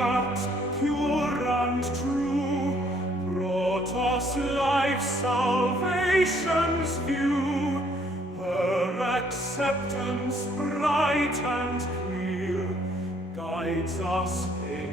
Maria, pure and true, brought us life's salvation's view. Her acceptance bright and clear guides us in